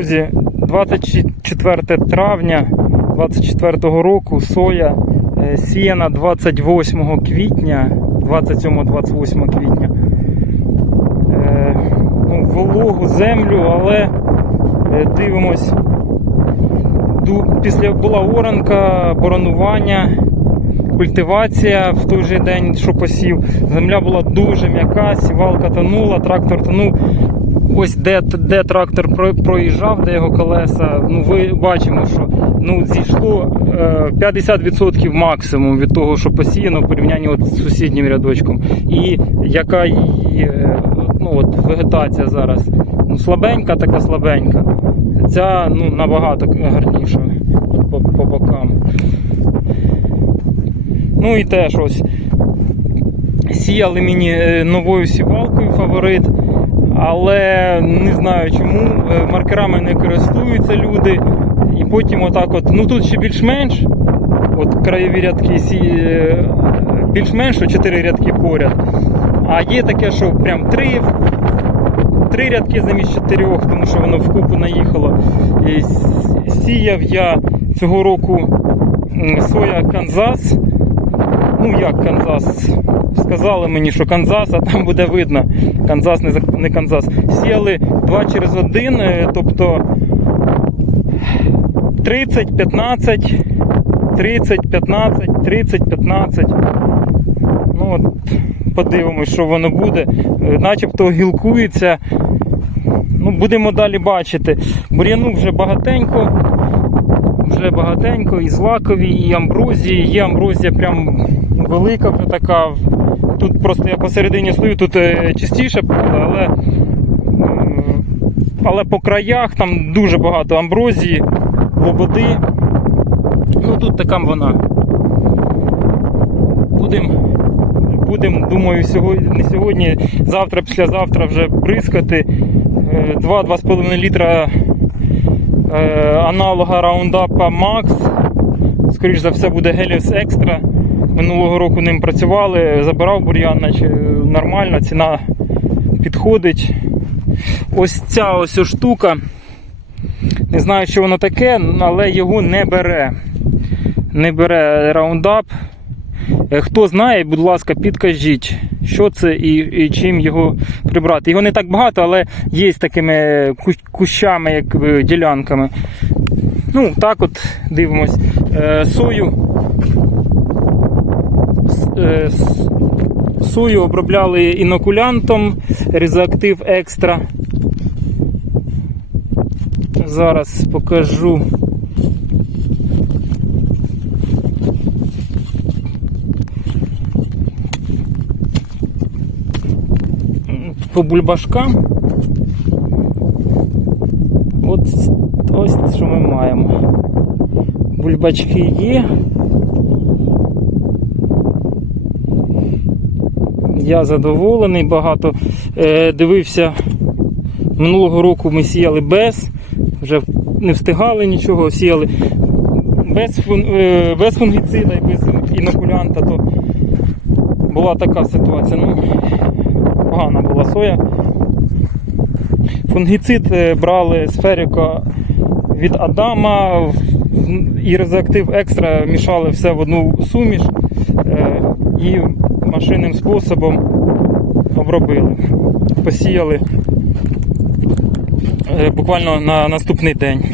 Друзі, 24 травня 24 року соя е, сіяна 28 квітня, 27-28 квітня. Е, ну, вологу землю, але е, дивимось. Після була оранка, боронування, культивація в той же день, що посів. Земля була дуже м'яка, сівалка тонула, трактор тонув. Ось де, де трактор проїжджав, де його колеса, ну ви бачимо, що ну, зійшло е, 50% максимум від того, що посіяно в порівнянні от з сусіднім рядочком. І яка її е, ну, от, вегетація зараз ну, слабенька, така слабенька. Ця ну, набагато гарніша по, по бокам. Ну і теж ось сіяли мені е, новою сівалкою фаворит, але не знаю чому. е, Маркерами не користуються люди. І потім отак от, ну тут ще більш-менш, от краєві рядки е, більш-менш, що 4 рядки поряд. А є таке, що прям 3, три рядки замість чотирьох, тому що воно вкупу наїхало. І сіяв я цього року соя Канзас. Ну як Канзас? Сказали мені, що Канзас, а там буде видно. Канзас не, не Канзас. Сіяли 2 через 1, тобто 30, 15, 30, 15, 30, 15. Ну от, подивимось, що воно буде. Е, Начебто гілкується. Ну, будемо далі бачити. Бур'яну вже багатенько. Вже багатенько, і злакові, і амброзії. Є амброзія прям велика вже така. Тут просто я посередині стою, тут е, чистіше але, але по краях там дуже багато амброзії, лободи. Ну тут така вона. Будемо, будем, думаю, сьогодні, не сьогодні, завтра, післязавтра вже бризкати. Е, 2-2,5 літра е, аналога раундапа Max. Скоріш за все буде Helios Extra. Минулого року ним працювали, забирав бур'ян, нормально, ціна підходить. Ось ця ось штука. Не знаю, що воно таке, але його не бере. Не бере раундап. Е, Хто знає, будь ласка, підкажіть, що це і, і чим його прибрати. Його не так багато, але є з такими кущами, як ділянками. Ну, так от дивимось. Е, Сою. Е, Сою обробляли інокулянтом Резоактив Екстра. Зараз покажу. По бульбашкам. От ось що ми маємо. Бульбачки є. Я задоволений, багато е, дивився. Минулого року ми сіяли без, вже не встигали нічого, сіяли без, фун, е, без фунгіцида і без інокулянта, то була така ситуація. Ну, погана була соя. Фунгіцид е, брали з від Адама і резоактив екстра мішали все в одну суміш е, і машинним способом обробили. Посіяли е, буквально на наступний день.